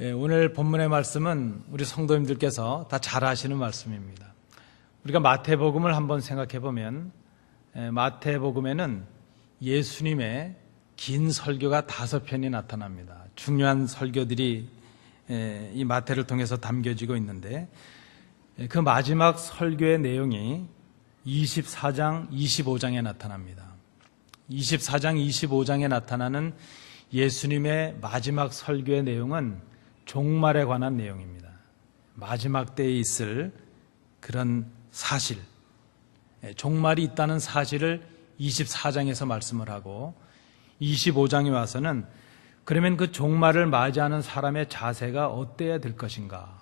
오늘 본문의 말씀은 우리 성도님들께서 다 잘 아시는 말씀입니다. 우리가 마태복음을 한번 생각해 보면 마태복음에는 예수님의 긴 설교가 5편이 나타납니다. 중요한 설교들이 이 마태를 통해서 담겨지고 있는데 그 마지막 설교의 내용이 24장, 25장에 나타납니다. 24장, 25장에 나타나는 예수님의 마지막 설교의 내용은 종말에 관한 내용입니다. 마지막 때에 있을 그런 사실, 종말이 있다는 사실을 24장에서 말씀을 하고 25장에 와서는 그러면 그 종말을 맞이하는 사람의 자세가 어때야 될 것인가,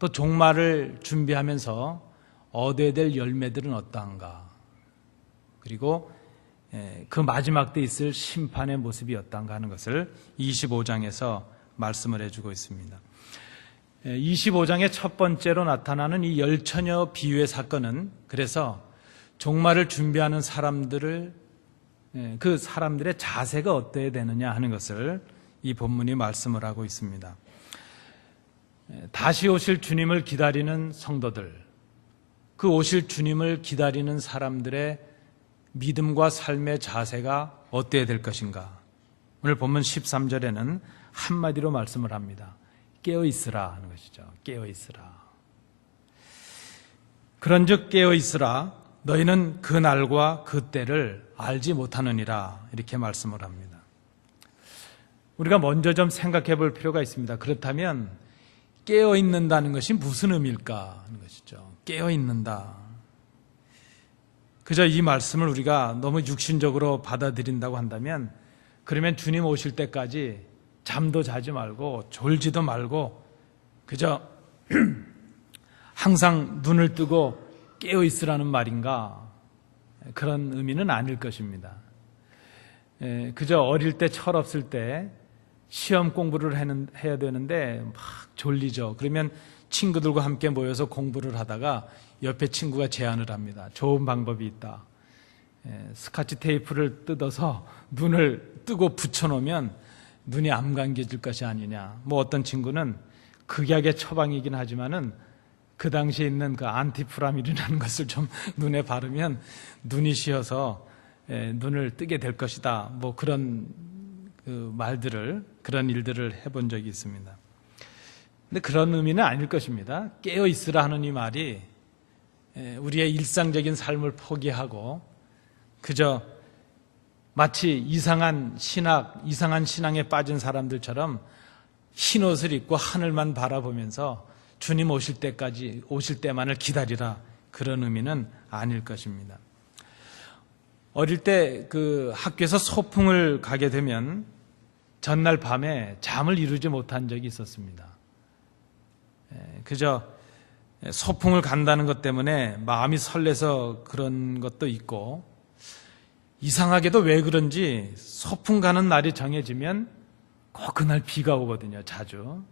또 종말을 준비하면서 얻어야 될 열매들은 어떠한가, 그리고 그 마지막 때 있을 심판의 모습이 어떠한가 하는 것을 25장에서 말씀을 해주고 있습니다. 25장의 첫 번째로 나타나는 이 열처녀 비유의 사건은 그래서 종말을 준비하는 사람들을 그 사람들의 자세가 어때야 되느냐 하는 것을 이 본문이 말씀을 하고 있습니다. 다시 오실 주님을 기다리는 성도들, 그 오실 주님을 기다리는 사람들의 믿음과 삶의 자세가 어때야 될 것인가. 오늘 본문 13절에는 한마디로 말씀을 합니다. 깨어있으라 하는 것이죠. 깨어있으라. 그런즉 깨어있으라. 너희는 그 날과 그 때를 알지 못하느니라. 이렇게 말씀을 합니다. 우리가 먼저 좀 생각해 볼 필요가 있습니다. 그렇다면 깨어있는다는 것이 무슨 의미일까 하는 것이죠. 깨어있는다. 그저 이 말씀을 우리가 너무 육신적으로 받아들인다고 한다면 그러면 주님 오실 때까지 잠도 자지 말고 졸지도 말고 그저 항상 눈을 뜨고 깨어있으라는 말인가, 그런 의미는 아닐 것입니다. 그저 어릴 때 철없을 때 시험 공부를 해야 되는데 막 졸리죠. 그러면 친구들과 함께 모여서 공부를 하다가 옆에 친구가 제안을 합니다. 좋은 방법이 있다. 스카치 테이프를 뜯어서 눈을 뜨고 붙여놓으면 눈이 안 감겨질 것이 아니냐. 어떤 친구는 극약의 처방이긴 하지만은 그 당시에 있는 그 안티프라밀이라는 것을 좀 눈에 바르면 눈이 쉬어서 눈을 뜨게 될 것이다. 그런 그 말들을, 그런 일들을 해본 적이 있습니다. 근데 그런 의미는 아닐 것입니다. 깨어 있으라 하는 이 말이 우리의 일상적인 삶을 포기하고 그저 마치 이상한 신앙에 빠진 사람들처럼 흰 옷을 입고 하늘만 바라보면서 주님 오실 때만을 기다리라, 그런 의미는 아닐 것입니다. 어릴 때 그 학교에서 소풍을 가게 되면 전날 밤에 잠을 이루지 못한 적이 있었습니다. 그저 소풍을 간다는 것 때문에 마음이 설레서 그런 것도 있고, 이상하게도 왜 그런지 소풍 가는 날이 정해지면 꼭 그날 비가 오거든요. 자주.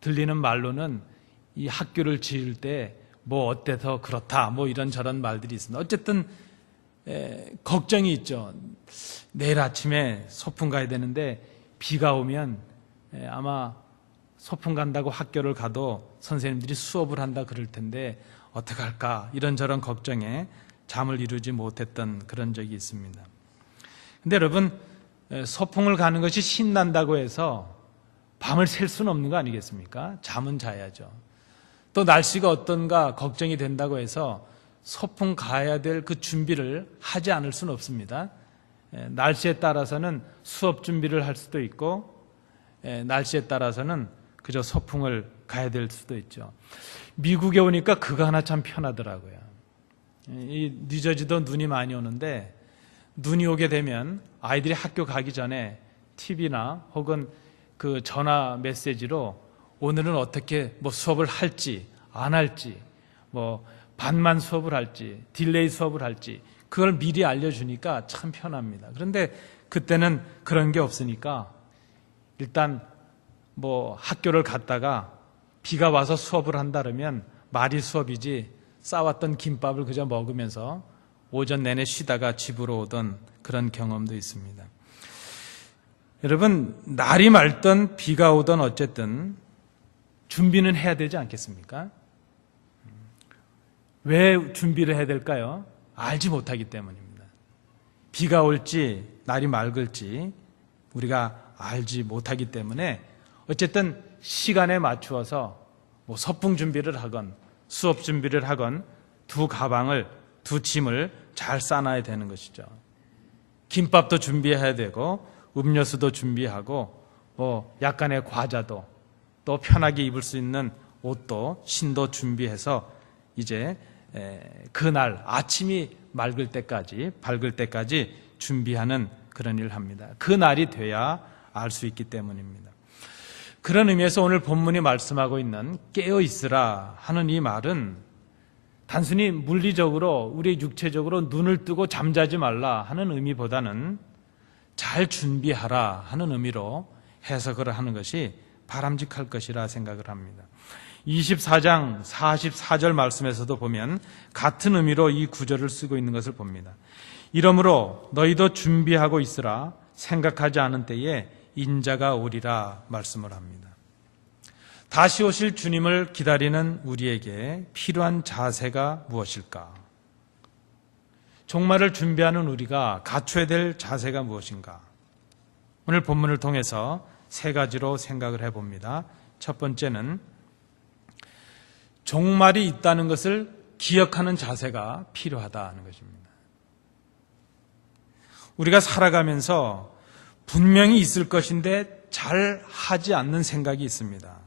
들리는 말로는 이 학교를 지을 때 어때서 그렇다, 이런저런 말들이 있습니다. 어쨌든 걱정이 있죠. 내일 아침에 소풍 가야 되는데 비가 오면 아마 소풍 간다고 학교를 가도 선생님들이 수업을 한다 그럴 텐데 어떡할까, 이런저런 걱정에 잠을 이루지 못했던 그런 적이 있습니다. 근데 여러분, 소풍을 가는 것이 신난다고 해서 밤을 샐 수는 없는 거 아니겠습니까? 잠은 자야죠. 또 날씨가 어떤가 걱정이 된다고 해서 소풍 가야 될 그 준비를 하지 않을 수는 없습니다. 날씨에 따라서는 수업 준비를 할 수도 있고, 날씨에 따라서는 그저 소풍을 가야 될 수도 있죠. 미국에 오니까 그거 하나 참 편하더라고요. 이 뉴저지도 눈이 많이 오는데 눈이 오게 되면 아이들이 학교 가기 전에 TV나 혹은 그 전화 메시지로 오늘은 어떻게 수업을 할지 안 할지, 반만 수업을 할지 딜레이 수업을 할지 그걸 미리 알려주니까 참 편합니다. 그런데 그때는 그런 게 없으니까 일단 학교를 갔다가 비가 와서 수업을 한다 그러면 말이 수업이지 싸왔던 김밥을 그저 먹으면서 오전 내내 쉬다가 집으로 오던 그런 경험도 있습니다. 여러분, 날이 맑든 비가 오든 어쨌든 준비는 해야 되지 않겠습니까? 왜 준비를 해야 될까요? 알지 못하기 때문입니다. 비가 올지 날이 맑을지 우리가 알지 못하기 때문에 어쨌든 시간에 맞추어서 뭐 서풍 준비를 하건 수업 준비를 하건 두 가방을, 두 짐을 잘 싸놔야 되는 것이죠. 김밥도 준비해야 되고 음료수도 준비하고 뭐 약간의 과자도 또 편하게 입을 수 있는 옷도 신도 준비해서 이제 그날 아침이 맑을 때까지 밝을 때까지 준비하는 그런 일을 합니다. 그 날이 돼야 알 수 있기 때문입니다. 그런 의미에서 오늘 본문이 말씀하고 있는 깨어 있으라 하는 이 말은 단순히 물리적으로 우리 육체적으로 눈을 뜨고 잠자지 말라 하는 의미보다는 잘 준비하라 하는 의미로 해석을 하는 것이 바람직할 것이라 생각을 합니다. 24장 44절 말씀에서도 보면 같은 의미로 이 구절을 쓰고 있는 것을 봅니다. 이러므로 너희도 준비하고 있으라. 생각하지 않은 때에 인자가 오리라 말씀을 합니다. 다시 오실 주님을 기다리는 우리에게 필요한 자세가 무엇일까? 종말을 준비하는 우리가 갖춰야 될 자세가 무엇인가? 오늘 본문을 통해서 세 가지로 생각을 해봅니다. 첫 번째는 종말이 있다는 것을 기억하는 자세가 필요하다는 것입니다. 우리가 살아가면서 분명히 있을 것인데 잘 하지 않는 생각이 있습니다.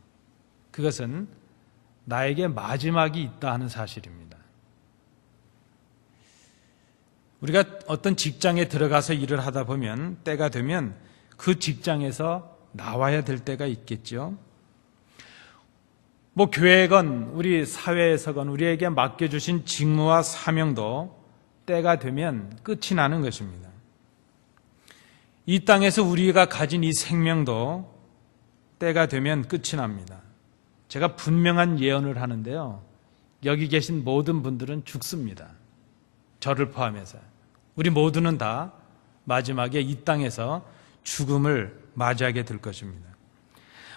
그것은 나에게 마지막이 있다 하는 사실입니다. 우리가 어떤 직장에 들어가서 일을 하다 보면 때가 되면 그 직장에서 나와야 될 때가 있겠죠. 뭐 교회건 우리 사회에서건 우리에게 맡겨주신 직무와 사명도 때가 되면 끝이 나는 것입니다. 이 땅에서 우리가 가진 이 생명도 때가 되면 끝이 납니다. 제가 분명한 예언을 하는데요. 여기 계신 모든 분들은 죽습니다. 저를 포함해서. 우리 모두는 다 마지막에 이 땅에서 죽음을 맞이하게 될 것입니다.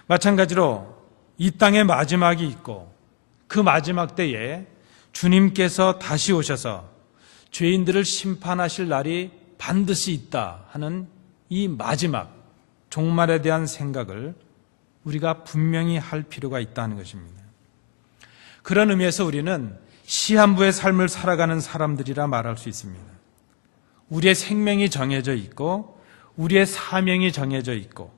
마찬가지로 이 땅에 마지막이 있고 그 마지막 때에 주님께서 다시 오셔서 죄인들을 심판하실 날이 반드시 있다 하는 이 마지막 종말에 대한 생각을 우리가 분명히 할 필요가 있다는 것입니다. 그런 의미에서 우리는 시한부의 삶을 살아가는 사람들이라 말할 수 있습니다. 우리의 생명이 정해져 있고 우리의 사명이 정해져 있고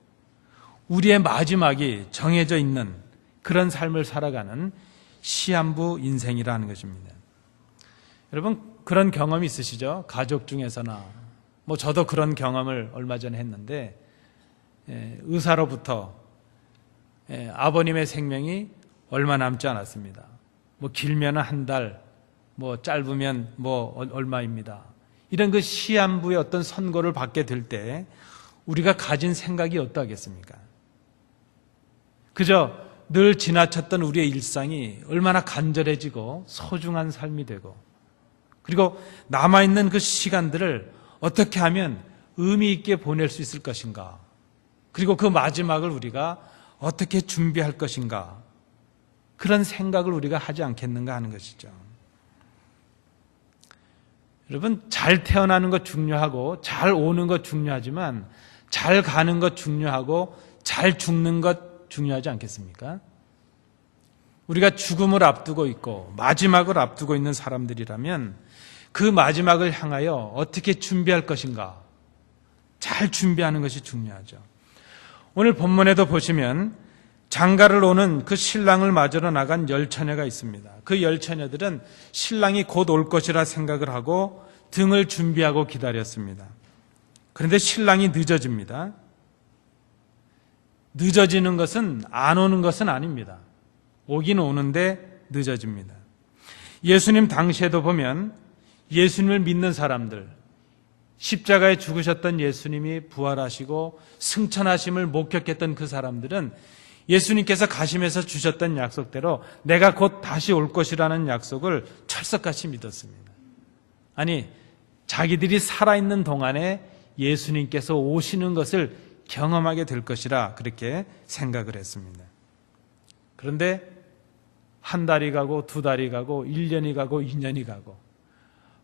우리의 마지막이 정해져 있는 그런 삶을 살아가는 시한부 인생이라는 것입니다. 여러분 그런 경험이 있으시죠? 가족 중에서나 뭐 저도 그런 경험을 얼마 전에 했는데 의사로부터 아버님의 생명이 얼마 남지 않았습니다. 뭐 길면 한 달, 뭐 짧으면 뭐 얼마입니다. 이런 그 시한부의 어떤 선고를 받게 될 때 우리가 가진 생각이 어떠하겠습니까? 그저 늘 지나쳤던 우리의 일상이 얼마나 간절해지고 소중한 삶이 되고 그리고 남아있는 그 시간들을 어떻게 하면 의미 있게 보낼 수 있을 것인가? 그리고 그 마지막을 우리가 어떻게 준비할 것인가? 그런 생각을 우리가 하지 않겠는가 하는 것이죠. 여러분 잘 태어나는 것 중요하고 잘 오는 것 중요하지만 잘 가는 것 중요하고 잘 죽는 것 중요하지 않겠습니까? 우리가 죽음을 앞두고 있고 마지막을 앞두고 있는 사람들이라면 그 마지막을 향하여 어떻게 준비할 것인가? 잘 준비하는 것이 중요하죠. 오늘 본문에도 보시면 장가를 오는 그 신랑을 맞으러 나간 10처녀가 있습니다. 그 10처녀들은 신랑이 곧 올 것이라 생각을 하고 등을 준비하고 기다렸습니다. 그런데 신랑이 늦어집니다. 늦어지는 것은 안 오는 것은 아닙니다. 오긴 오는데 늦어집니다. 예수님 당시에도 보면 예수님을 믿는 사람들, 십자가에 죽으셨던 예수님이 부활하시고 승천하심을 목격했던 그 사람들은 예수님께서 가심에서 주셨던 약속대로 내가 곧 다시 올 것이라는 약속을 철석같이 믿었습니다. 아니, 자기들이 살아있는 동안에 예수님께서 오시는 것을 경험하게 될 것이라 그렇게 생각을 했습니다. 그런데 한 달이 가고 두 달이 가고 1년이 가고 2년이 가고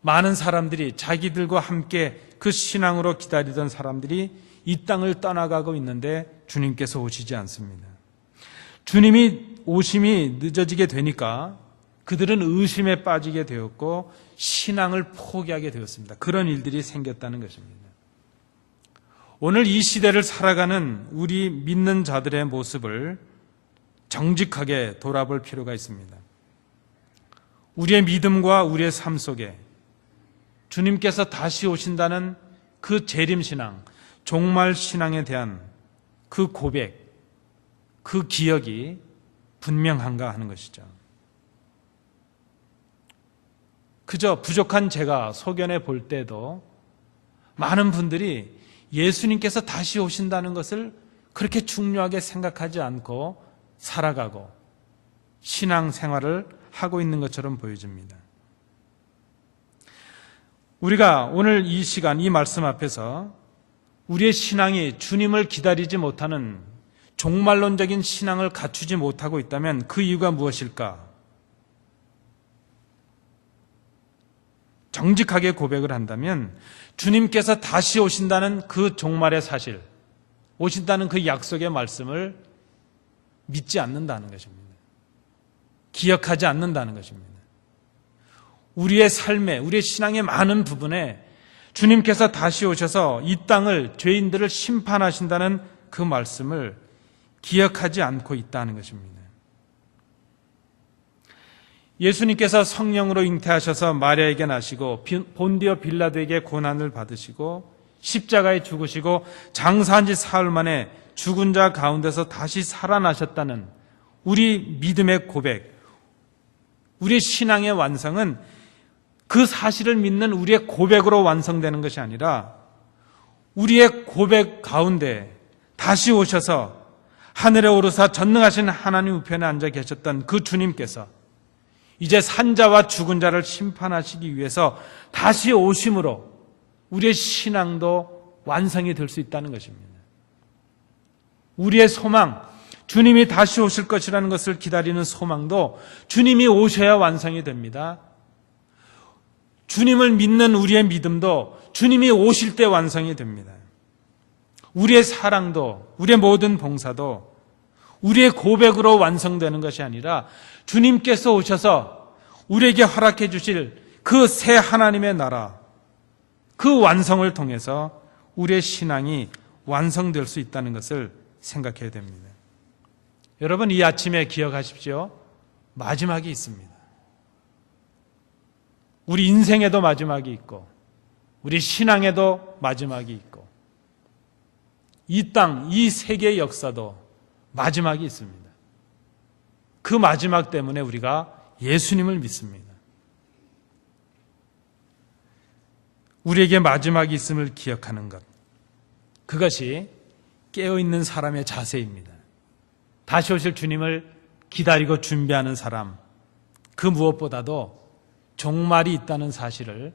많은 사람들이 자기들과 함께 그 신앙으로 기다리던 사람들이 이 땅을 떠나가고 있는데 주님께서 오시지 않습니다. 주님이 오심이 늦어지게 되니까 그들은 의심에 빠지게 되었고 신앙을 포기하게 되었습니다. 그런 일들이 생겼다는 것입니다. 오늘 이 시대를 살아가는 우리 믿는 자들의 모습을 정직하게 돌아볼 필요가 있습니다. 우리의 믿음과 우리의 삶 속에 주님께서 다시 오신다는 그 재림신앙, 종말신앙에 대한 그 고백, 그 기억이 분명한가 하는 것이죠. 그저 부족한 제가 소견해 볼 때도 많은 분들이 예수님께서 다시 오신다는 것을 그렇게 중요하게 생각하지 않고 살아가고 신앙생활을 하고 있는 것처럼 보여집니다. 우리가 오늘 이 시간, 이 말씀 앞에서 우리의 신앙이 주님을 기다리지 못하는 종말론적인 신앙을 갖추지 못하고 있다면 그 이유가 무엇일까? 정직하게 고백을 한다면 주님께서 다시 오신다는 그 종말의 사실, 오신다는 그 약속의 말씀을 믿지 않는다는 것입니다. 기억하지 않는다는 것입니다. 우리의 삶에, 우리의 신앙의 많은 부분에 주님께서 다시 오셔서 이 땅을, 죄인들을 심판하신다는 그 말씀을 기억하지 않고 있다는 것입니다. 예수님께서 성령으로 잉태하셔서 마리아에게 나시고 본디오 빌라도에게 고난을 받으시고 십자가에 죽으시고 장사한 지 사흘 만에 죽은 자 가운데서 다시 살아나셨다는 우리 믿음의 고백, 우리의 신앙의 완성은 그 사실을 믿는 우리의 고백으로 완성되는 것이 아니라 우리의 고백 가운데 다시 오셔서 하늘에 오르사 전능하신 하나님 우편에 앉아 계셨던 그 주님께서 이제 산자와 죽은 자를 심판하시기 위해서 다시 오심으로 우리의 신앙도 완성이 될 수 있다는 것입니다. 우리의 소망, 주님이 다시 오실 것이라는 것을 기다리는 소망도 주님이 오셔야 완성이 됩니다. 주님을 믿는 우리의 믿음도 주님이 오실 때 완성이 됩니다. 우리의 사랑도, 우리의 모든 봉사도 우리의 고백으로 완성되는 것이 아니라 주님께서 오셔서 우리에게 허락해 주실 그 새 하나님의 나라, 그 완성을 통해서 우리의 신앙이 완성될 수 있다는 것을 생각해야 됩니다. 여러분, 이 아침에 기억하십시오. 마지막이 있습니다. 우리 인생에도 마지막이 있고 우리 신앙에도 마지막이 있고 이 땅, 이 세계의 역사도 마지막이 있습니다. 그 마지막 때문에 우리가 예수님을 믿습니다. 우리에게 마지막이 있음을 기억하는 것, 그것이 깨어있는 사람의 자세입니다. 다시 오실 주님을 기다리고 준비하는 사람, 그 무엇보다도 종말이 있다는 사실을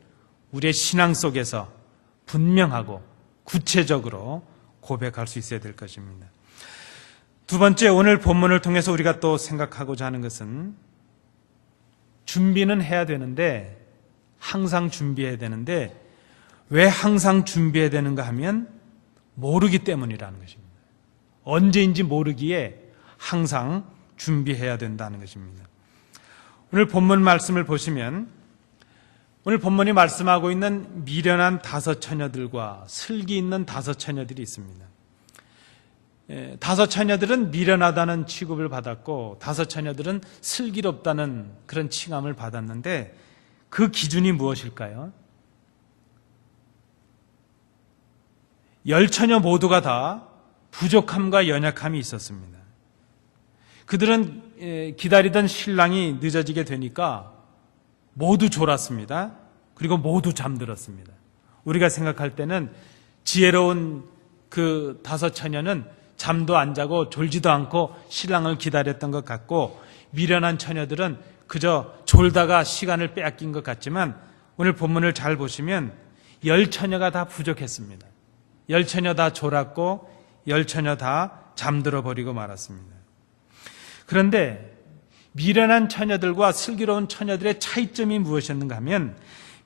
우리의 신앙 속에서 분명하고 구체적으로 고백할 수 있어야 될 것입니다. 두 번째, 오늘 본문을 통해서 우리가 또 생각하고자 하는 것은 준비는 해야 되는데, 항상 준비해야 되는데 왜 항상 준비해야 되는가 하면 모르기 때문이라는 것입니다. 언제인지 모르기에 항상 준비해야 된다는 것입니다. 오늘 본문 말씀을 보시면 오늘 본문이 말씀하고 있는 미련한 5 처녀들과 슬기 있는 5 처녀들이 있습니다. 5 처녀들은 미련하다는 취급을 받았고 5 처녀들은 슬기롭다는 그런 칭함을 받았는데 그 기준이 무엇일까요? 10 처녀 모두가 다 부족함과 연약함이 있었습니다. 그들은 기다리던 신랑이 늦어지게 되니까 모두 졸았습니다. 그리고 모두 잠들었습니다. 우리가 생각할 때는 지혜로운 그 5 처녀는 잠도 안 자고 졸지도 않고 신랑을 기다렸던 것 같고 미련한 처녀들은 그저 졸다가 시간을 빼앗긴 것 같지만 오늘 본문을 잘 보시면 10 처녀가 다 부족했습니다. 10 처녀 다 졸았고 열처녀 다 잠들어 버리고 말았습니다. 그런데 미련한 처녀들과 슬기로운 처녀들의 차이점이 무엇이었는가 하면,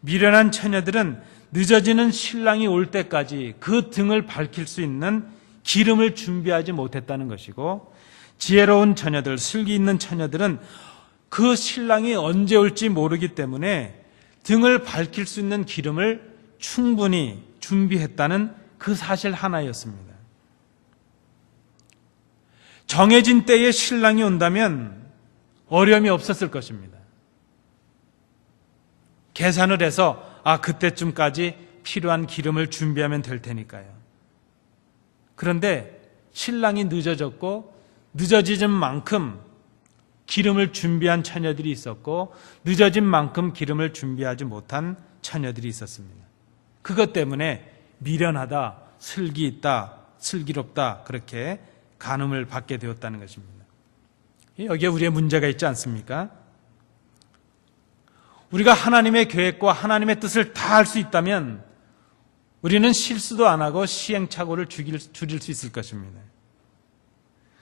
미련한 처녀들은 늦어지는 신랑이 올 때까지 그 등을 밝힐 수 있는 기름을 준비하지 못했다는 것이고, 지혜로운 처녀들, 슬기 있는 처녀들은 그 신랑이 언제 올지 모르기 때문에 등을 밝힐 수 있는 기름을 충분히 준비했다는 그 사실 하나였습니다. 정해진 때에 신랑이 온다면 어려움이 없었을 것입니다. 계산을 해서 그때쯤까지 필요한 기름을 준비하면 될 테니까요. 그런데 신랑이 늦어졌고, 늦어진 만큼 기름을 준비한 처녀들이 있었고, 늦어진 만큼 기름을 준비하지 못한 처녀들이 있었습니다. 그것 때문에 미련하다, 슬기 있다, 슬기롭다, 그렇게 간음을 받게 되었다는 것입니다. 여기에 우리의 문제가 있지 않습니까? 우리가 하나님의 계획과 하나님의 뜻을 다 할 수 있다면 우리는 실수도 안 하고 시행착오를 줄일 수 있을 것입니다.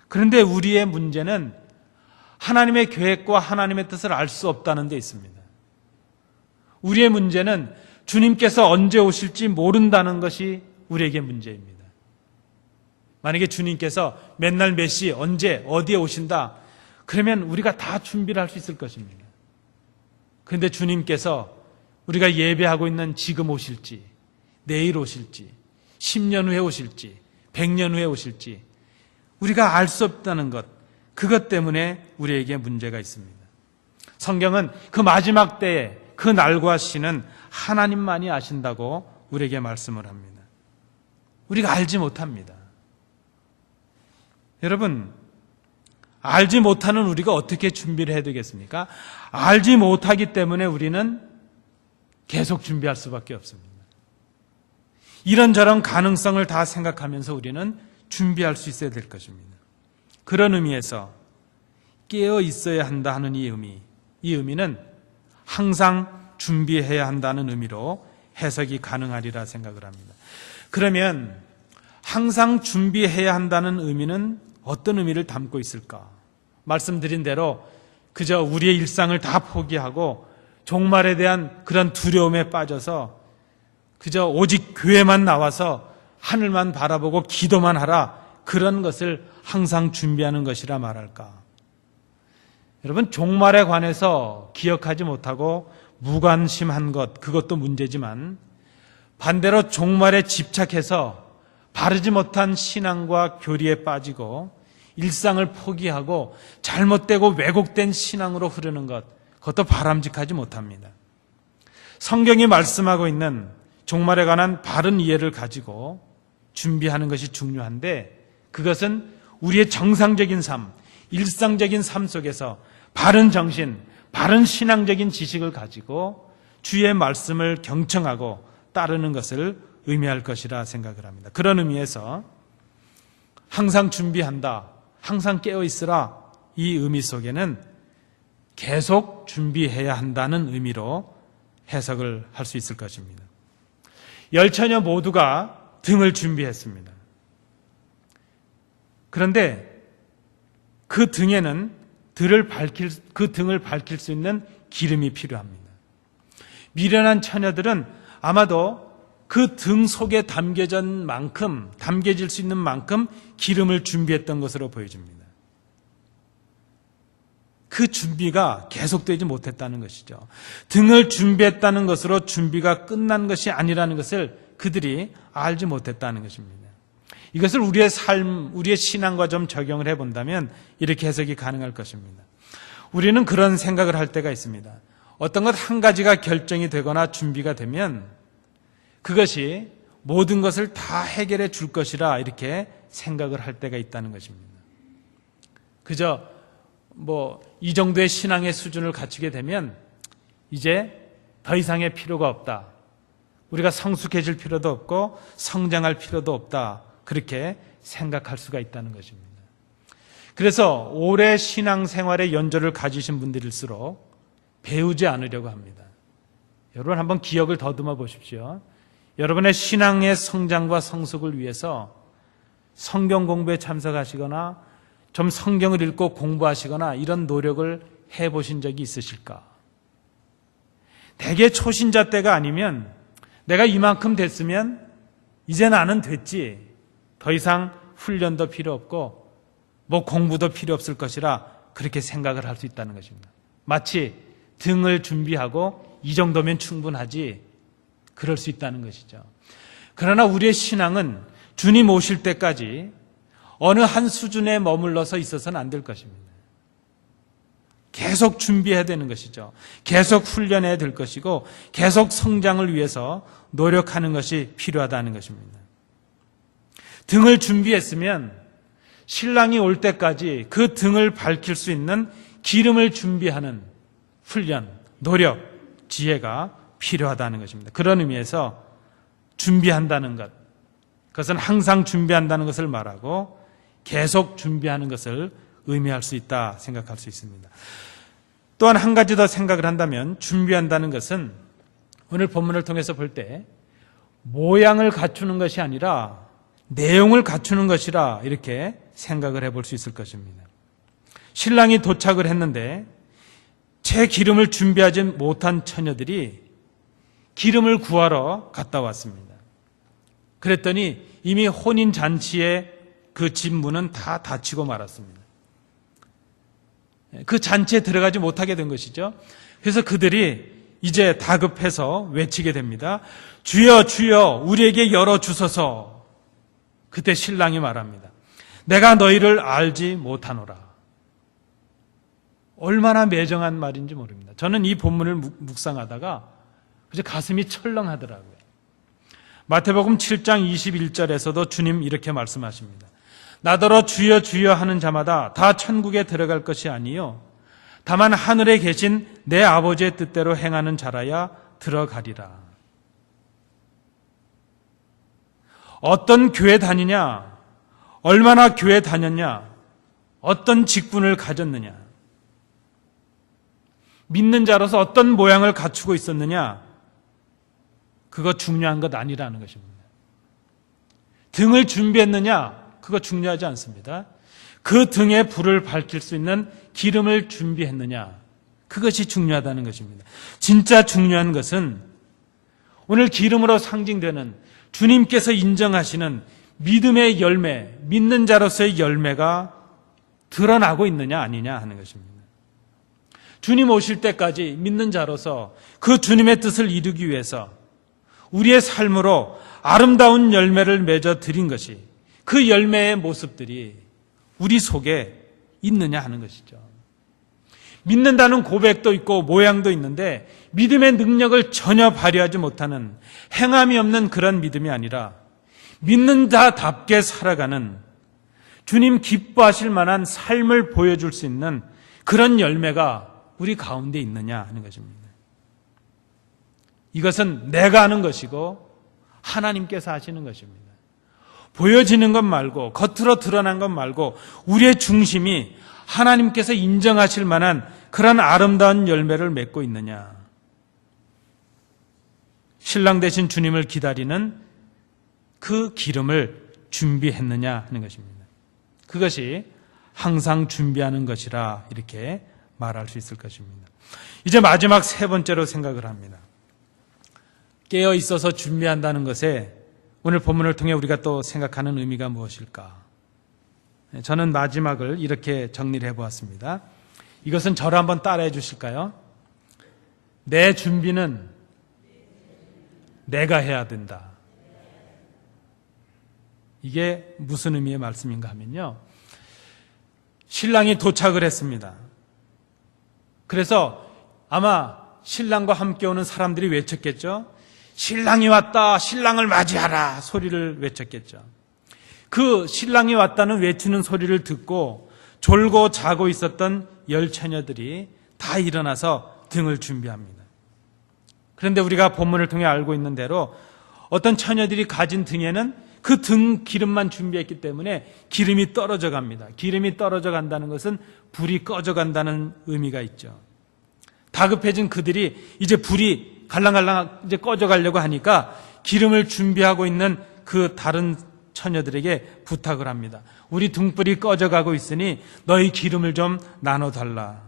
그런데 우리의 문제는 하나님의 계획과 하나님의 뜻을 알 수 없다는 데 있습니다. 우리의 문제는 주님께서 언제 오실지 모른다는 것이 우리에게 문제입니다. 만약에 주님께서 맨날 몇 시, 언제, 어디에 오신다, 그러면 우리가 다 준비를 할 수 있을 것입니다. 그런데 주님께서 우리가 예배하고 있는 지금 오실지, 내일 오실지, 10년 후에 오실지, 100년 후에 오실지 우리가 알 수 없다는 것, 그것 때문에 우리에게 문제가 있습니다. 성경은 그 마지막 때에 그 날과 시는 하나님만이 아신다고 우리에게 말씀을 합니다. 우리가 알지 못합니다. 여러분, 알지 못하는 우리가 어떻게 준비를 해야 되겠습니까? 알지 못하기 때문에 우리는 계속 준비할 수밖에 없습니다. 이런저런 가능성을 다 생각하면서 우리는 준비할 수 있어야 될 것입니다. 그런 의미에서 깨어 있어야 한다 하는 이 의미는 항상 준비해야 한다는 의미로 해석이 가능하리라 생각을 합니다. 그러면 항상 준비해야 한다는 의미는 어떤 의미를 담고 있을까? 말씀드린 대로 그저 우리의 일상을 다 포기하고 종말에 대한 그런 두려움에 빠져서 그저 오직 교회만 나와서 하늘만 바라보고 기도만 하라, 그런 것을 항상 준비하는 것이라 말할까? 여러분, 종말에 관해서 기억하지 못하고 무관심한 것, 그것도 문제지만 반대로 종말에 집착해서 바르지 못한 신앙과 교리에 빠지고 일상을 포기하고 잘못되고 왜곡된 신앙으로 흐르는 것, 그것도 바람직하지 못합니다. 성경이 말씀하고 있는 종말에 관한 바른 이해를 가지고 준비하는 것이 중요한데, 그것은 우리의 정상적인 삶, 일상적인 삶 속에서 바른 정신, 바른 신앙적인 지식을 가지고 주의 말씀을 경청하고 따르는 것을 의미할 것이라 생각을 합니다. 그런 의미에서 항상 준비한다, 항상 깨어 있으라, 이 의미 속에는 계속 준비해야 한다는 의미로 해석을 할 수 있을 것입니다. 열처녀 모두가 등을 준비했습니다. 그런데 그 등에는 그 등을 밝힐 수 있는 기름이 필요합니다. 미련한 처녀들은 아마도 그 등 속에 담겨질 수 있는 만큼 기름을 준비했던 것으로 보여집니다. 그 준비가 계속되지 못했다는 것이죠. 등을 준비했다는 것으로 준비가 끝난 것이 아니라는 것을 그들이 알지 못했다는 것입니다. 이것을 우리의 삶, 우리의 신앙과 좀 적용을 해본다면 이렇게 해석이 가능할 것입니다. 우리는 그런 생각을 할 때가 있습니다. 어떤 것 한 가지가 결정이 되거나 준비가 되면 그것이 모든 것을 다 해결해 줄 것이라 이렇게 생각을 할 때가 있다는 것입니다. 그저 이 정도의 신앙의 수준을 갖추게 되면 이제 더 이상의 필요가 없다, 우리가 성숙해질 필요도 없고 성장할 필요도 없다, 그렇게 생각할 수가 있다는 것입니다. 그래서 오래 신앙생활의 연조를 가지신 분들일수록 배우지 않으려고 합니다. 여러분, 한번 기억을 더듬어 보십시오. 여러분의 신앙의 성장과 성숙을 위해서 성경 공부에 참석하시거나 좀 성경을 읽고 공부하시거나 이런 노력을 해보신 적이 있으실까? 대개 초신자 때가 아니면 내가 이만큼 됐으면 이제 나는 됐지, 더 이상 훈련도 필요 없고 뭐 공부도 필요 없을 것이라 그렇게 생각을 할 수 있다는 것입니다. 마치 등을 준비하고 이 정도면 충분하지, 그럴 수 있다는 것이죠. 그러나 우리의 신앙은 주님 오실 때까지 어느 한 수준에 머물러서 있어서는 안 될 것입니다. 계속 준비해야 되는 것이죠. 계속 훈련해야 될 것이고 계속 성장을 위해서 노력하는 것이 필요하다는 것입니다. 등을 준비했으면 신랑이 올 때까지 그 등을 밝힐 수 있는 기름을 준비하는 훈련, 노력, 지혜가 필요하다는 것입니다. 그런 의미에서 준비한다는 것, 그것은 항상 준비한다는 것을 말하고 계속 준비하는 것을 의미할 수 있다 생각할 수 있습니다. 또한 한 가지 더 생각을 한다면 준비한다는 것은 오늘 본문을 통해서 볼 때 모양을 갖추는 것이 아니라 내용을 갖추는 것이라 이렇게 생각을 해볼 수 있을 것입니다. 신랑이 도착을 했는데 채 기름을 준비하지 못한 처녀들이 기름을 구하러 갔다 왔습니다. 그랬더니 이미 혼인잔치의 그 집문은 다 닫히고 말았습니다. 그 잔치에 들어가지 못하게 된 것이죠. 그래서 그들이 이제 다급해서 외치게 됩니다. 주여 주여 우리에게 열어주소서. 그때 신랑이 말합니다. 내가 너희를 알지 못하노라. 얼마나 매정한 말인지 모릅니다. 저는 이 본문을 묵상하다가 가슴이 철렁하더라고요. 마태복음 7장 21절에서도 주님 이렇게 말씀하십니다. 나더러 주여 주여 하는 자마다 다 천국에 들어갈 것이 아니요 다만 하늘에 계신 내 아버지의 뜻대로 행하는 자라야 들어가리라. 어떤 교회 다니냐, 얼마나 교회 다녔냐, 어떤 직분을 가졌느냐, 믿는 자로서 어떤 모양을 갖추고 있었느냐, 그거 중요한 것 아니라는 것입니다. 등을 준비했느냐, 그거 중요하지 않습니다. 그 등에 불을 밝힐 수 있는 기름을 준비했느냐, 그것이 중요하다는 것입니다. 진짜 중요한 것은 오늘 기름으로 상징되는 주님께서 인정하시는 믿음의 열매, 믿는 자로서의 열매가 드러나고 있느냐 아니냐 하는 것입니다. 주님 오실 때까지 믿는 자로서 그 주님의 뜻을 이루기 위해서 우리의 삶으로 아름다운 열매를 맺어 드린 것이, 그 열매의 모습들이 우리 속에 있느냐 하는 것이죠. 믿는다는 고백도 있고 모양도 있는데 믿음의 능력을 전혀 발휘하지 못하는 행함이 없는 그런 믿음이 아니라 믿는 자답게 살아가는, 주님 기뻐하실 만한 삶을 보여줄 수 있는 그런 열매가 우리 가운데 있느냐 하는 것입니다. 이것은 내가 하는 것이고 하나님께서 하시는 것입니다. 보여지는 것 말고, 겉으로 드러난 것 말고 우리의 중심이 하나님께서 인정하실 만한 그런 아름다운 열매를 맺고 있느냐, 신랑 되신 주님을 기다리는 그 기름을 준비했느냐 하는 것입니다. 그것이 항상 준비하는 것이라 이렇게 말할 수 있을 것입니다. 이제 마지막 세 번째로 생각을 합니다. 깨어 있어서 준비한다는 것에 오늘 본문을 통해 우리가 또 생각하는 의미가 무엇일까? 저는 마지막을 이렇게 정리를 해보았습니다. 이것은 저를 한번 따라해 주실까요? 내 준비는 내가 해야 된다. 이게 무슨 의미의 말씀인가 하면요, 신랑이 도착을 했습니다. 그래서 아마 신랑과 함께 오는 사람들이 외쳤겠죠. 신랑이 왔다, 신랑을 맞이하라 소리를 외쳤겠죠. 그 신랑이 왔다는 외치는 소리를 듣고 졸고 자고 있었던 열 처녀들이 다 일어나서 등을 준비합니다. 그런데 우리가 본문을 통해 알고 있는 대로 어떤 처녀들이 가진 등에는 그 등 기름만 준비했기 때문에 기름이 떨어져 갑니다. 기름이 떨어져 간다는 것은 불이 꺼져 간다는 의미가 있죠. 다급해진 그들이 이제 불이 갈랑갈랑 이제 꺼져 가려고 하니까 기름을 준비하고 있는 그 다른 처녀들에게 부탁을 합니다. 우리 등불이 꺼져가고 있으니 너희 기름을 좀 나눠달라.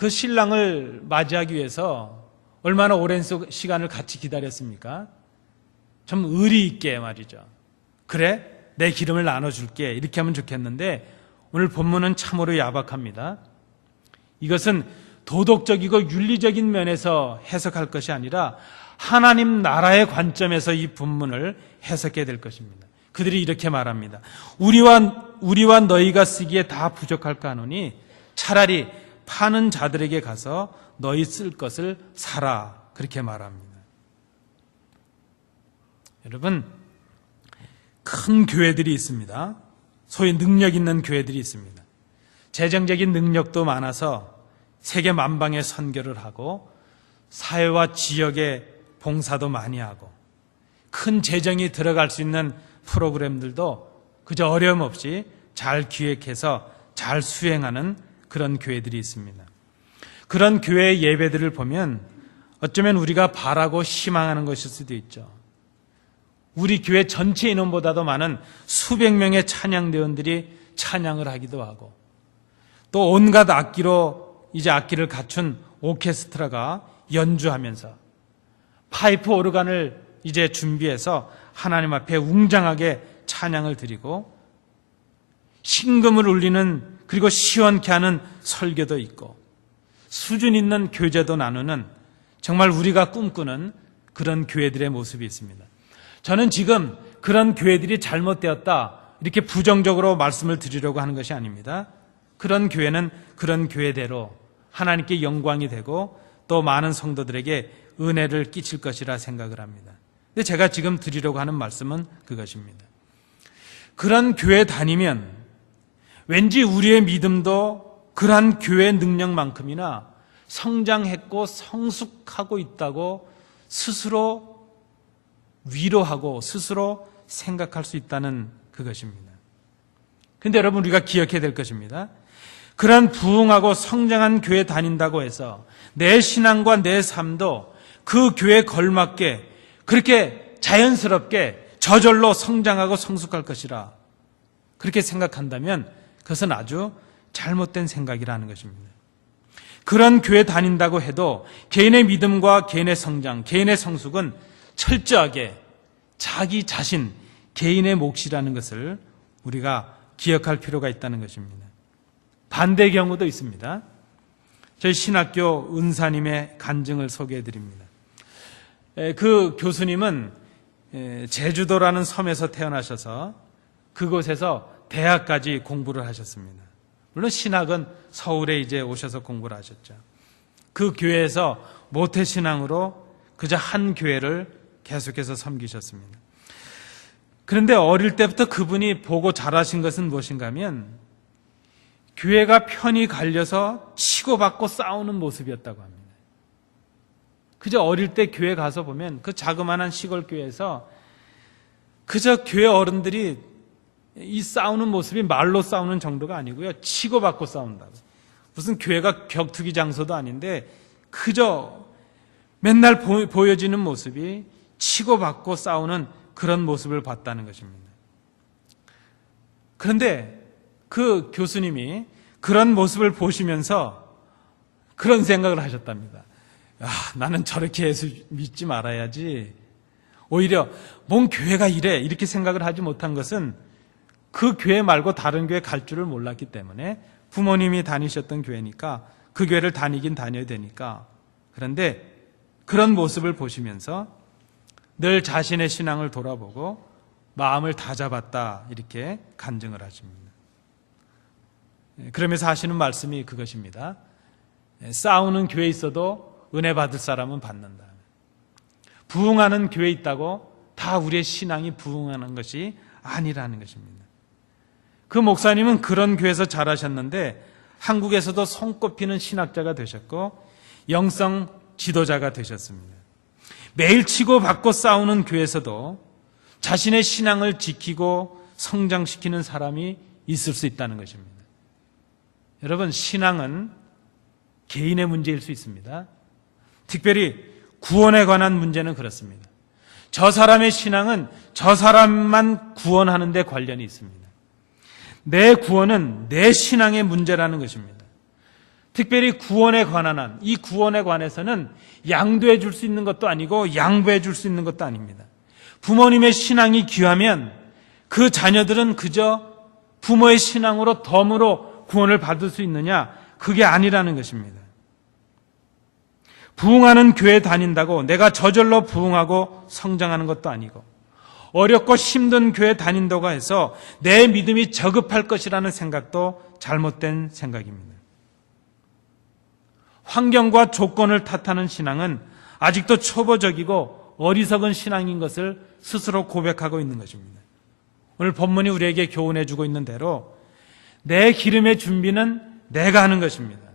그 신랑을 맞이하기 위해서 얼마나 오랜 시간을 같이 기다렸습니까? 좀 의리 있게 말이죠. 그래, 내 기름을 나눠줄게. 이렇게 하면 좋겠는데 오늘 본문은 참으로 야박합니다. 이것은 도덕적이고 윤리적인 면에서 해석할 것이 아니라 하나님 나라의 관점에서 이 본문을 해석해야 될 것입니다. 그들이 이렇게 말합니다. 우리와 너희가 쓰기에 다 부족할까 하노니 차라리 파는 자들에게 가서 너희 쓸 것을 사라. 그렇게 말합니다. 여러분, 큰 교회들이 있습니다. 소위 능력 있는 교회들이 있습니다. 재정적인 능력도 많아서 세계 만방에 선교를 하고 사회와 지역의 봉사도 많이 하고 큰 재정이 들어갈 수 있는 프로그램들도 그저 어려움 없이 잘 기획해서 잘 수행하는 그런 교회들이 있습니다. 그런 교회의 예배들을 보면 어쩌면 우리가 바라고 희망하는 것일 수도 있죠. 우리 교회 전체 인원보다도 많은 수백 명의 찬양대원들이 찬양을 하기도 하고 또 온갖 악기로 이제 악기를 갖춘 오케스트라가 연주하면서 파이프 오르간을 이제 준비해서 하나님 앞에 웅장하게 찬양을 드리고 신금을 울리는 그리고 시원케 하는 설교도 있고 수준 있는 교제도 나누는 정말 우리가 꿈꾸는 그런 교회들의 모습이 있습니다. 저는 지금 그런 교회들이 잘못되었다 이렇게 부정적으로 말씀을 드리려고 하는 것이 아닙니다. 그런 교회는 그런 교회대로 하나님께 영광이 되고 또 많은 성도들에게 은혜를 끼칠 것이라 생각을 합니다. 근데 제가 지금 드리려고 하는 말씀은 그것입니다. 그런 교회 다니면 왠지 우리의 믿음도 그러한 교회 능력만큼이나 성장했고 성숙하고 있다고 스스로 위로하고 스스로 생각할 수 있다는 그것입니다. 그런데 여러분 우리가 기억해야 될 것입니다. 그런 부흥하고 성장한 교회 다닌다고 해서 내 신앙과 내 삶도 그 교회에 걸맞게 그렇게 자연스럽게 저절로 성장하고 성숙할 것이라 그렇게 생각한다면 그것은 아주 잘못된 생각이라는 것입니다. 그런 교회 다닌다고 해도 개인의 믿음과 개인의 성장, 개인의 성숙은 철저하게 자기 자신, 개인의 몫이라는 것을 우리가 기억할 필요가 있다는 것입니다. 반대의 경우도 있습니다. 저희 신학교 은사님의 간증을 소개해 드립니다. 그 교수님은 제주도라는 섬에서 태어나셔서 그곳에서 대학까지 공부를 하셨습니다. 물론 신학은 서울에 이제 오셔서 공부를 하셨죠. 그 교회에서 모태신앙으로 그저 한 교회를 계속해서 섬기셨습니다. 그런데 어릴 때부터 그분이 보고 자라신 것은 무엇인가 하면 교회가 편이 갈려서 치고받고 싸우는 모습이었다고 합니다. 그저 어릴 때 교회 가서 보면 그 자그마한 시골 교회에서 그저 교회 어른들이 이 싸우는 모습이 말로 싸우는 정도가 아니고요. 치고받고 싸운다고. 무슨 교회가 격투기 장소도 아닌데 그저 맨날 보여지는 모습이 치고받고 싸우는 그런 모습을 봤다는 것입니다. 그런데 그 교수님이 그런 모습을 보시면서 그런 생각을 하셨답니다. 나는 저렇게 예수 믿지 말아야지. 오히려 뭔 교회가 이래 이렇게 생각을 하지 못한 것은 그 교회 말고 다른 교회 갈 줄을 몰랐기 때문에 부모님이 다니셨던 교회니까 그 교회를 다니긴 다녀야 되니까 그런데 그런 모습을 보시면서 늘 자신의 신앙을 돌아보고 마음을 다잡았다 이렇게 간증을 하십니다. 그러면서 하시는 말씀이 그것입니다. 싸우는 교회에 있어도 은혜 받을 사람은 받는다. 부흥하는 교회에 있다고 다 우리의 신앙이 부흥하는 것이 아니라는 것입니다. 그 목사님은 그런 교회에서 자라셨는데 한국에서도 손꼽히는 신학자가 되셨고 영성 지도자가 되셨습니다. 매일 치고받고 싸우는 교회에서도 자신의 신앙을 지키고 성장시키는 사람이 있을 수 있다는 것입니다. 여러분, 신앙은 개인의 문제일 수 있습니다. 특별히 구원에 관한 문제는 그렇습니다. 저 사람의 신앙은 저 사람만 구원하는 데 관련이 있습니다. 내 구원은 내 신앙의 문제라는 것입니다. 특별히 구원에 관한 한, 이 구원에 관해서는 양도해 줄 수 있는 것도 아니고 양보해 줄 수 있는 것도 아닙니다. 부모님의 신앙이 귀하면 그 자녀들은 그저 부모의 신앙으로 덤으로 구원을 받을 수 있느냐? 그게 아니라는 것입니다. 부흥하는 교회 다닌다고 내가 저절로 부흥하고 성장하는 것도 아니고, 어렵고 힘든 교회 다닌다고 해서 내 믿음이 저급할 것이라는 생각도 잘못된 생각입니다. 환경과 조건을 탓하는 신앙은 아직도 초보적이고 어리석은 신앙인 것을 스스로 고백하고 있는 것입니다. 오늘 본문이 우리에게 교훈해 주고 있는 대로 내 기름의 준비는 내가 하는 것입니다.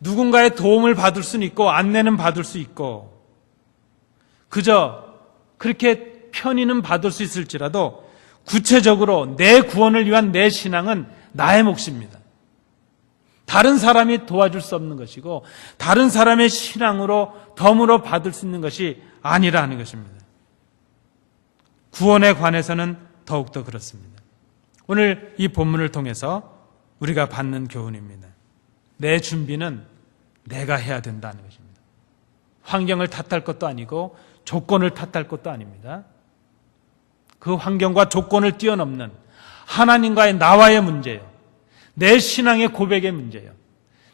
누군가의 도움을 받을 수는 있고 안내는 받을 수 있고 그저 그렇게 편의는 받을 수 있을지라도 구체적으로 내 구원을 위한 내 신앙은 나의 몫입니다. 다른 사람이 도와줄 수 없는 것이고 다른 사람의 신앙으로 덤으로 받을 수 있는 것이 아니라는 것입니다. 구원에 관해서는 더욱더 그렇습니다. 오늘 이 본문을 통해서 우리가 받는 교훈입니다. 내 준비는 내가 해야 된다는 것입니다. 환경을 탓할 것도 아니고 조건을 탓할 것도 아닙니다. 그 환경과 조건을 뛰어넘는 하나님과의 나와의 문제예요. 내 신앙의 고백의 문제예요.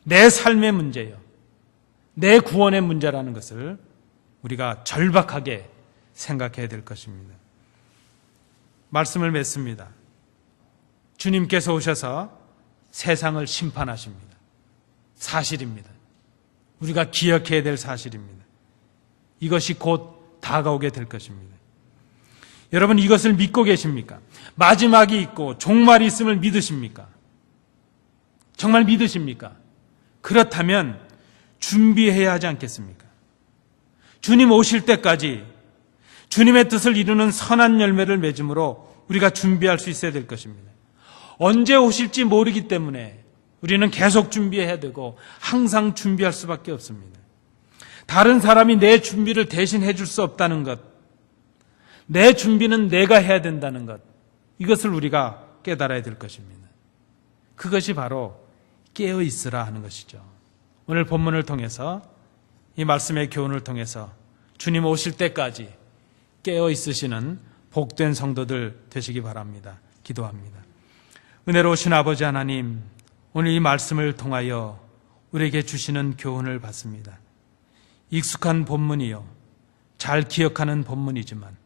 내 삶의 문제예요. 내 구원의 문제라는 것을 우리가 절박하게 생각해야 될 것입니다. 말씀을 맺습니다. 주님께서 오셔서 세상을 심판하십니다. 사실입니다. 우리가 기억해야 될 사실입니다. 이것이 곧 다가오게 될 것입니다. 여러분, 이것을 믿고 계십니까? 마지막이 있고 종말이 있음을 믿으십니까? 정말 믿으십니까? 그렇다면 준비해야 하지 않겠습니까? 주님 오실 때까지 주님의 뜻을 이루는 선한 열매를 맺음으로 우리가 준비할 수 있어야 될 것입니다. 언제 오실지 모르기 때문에 우리는 계속 준비해야 되고 항상 준비할 수밖에 없습니다. 다른 사람이 내 준비를 대신 해줄 수 없다는 것, 내 준비는 내가 해야 된다는 것, 이것을 우리가 깨달아야 될 것입니다. 그것이 바로 깨어 있으라 하는 것이죠. 오늘 본문을 통해서 이 말씀의 교훈을 통해서 주님 오실 때까지 깨어 있으시는 복된 성도들 되시기 바랍니다. 기도합니다. 은혜로우신 아버지 하나님, 오늘 이 말씀을 통하여 우리에게 주시는 교훈을 받습니다. 익숙한 본문이요, 잘 기억하는 본문이지만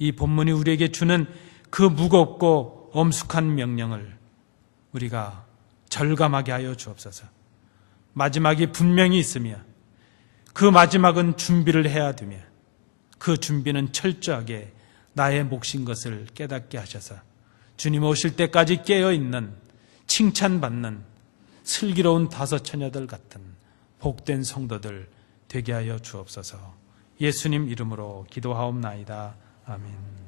이 본문이 우리에게 주는 그 무겁고 엄숙한 명령을 우리가 절감하게 하여 주옵소서. 마지막이 분명히 있으며 그 마지막은 준비를 해야 되며 그 준비는 철저하게 나의 몫인 것을 깨닫게 하셔서 주님 오실 때까지 깨어있는 칭찬받는 슬기로운 다섯 처녀들 같은 복된 성도들 되게 하여 주옵소서. 예수님 이름으로 기도하옵나이다. 아멘.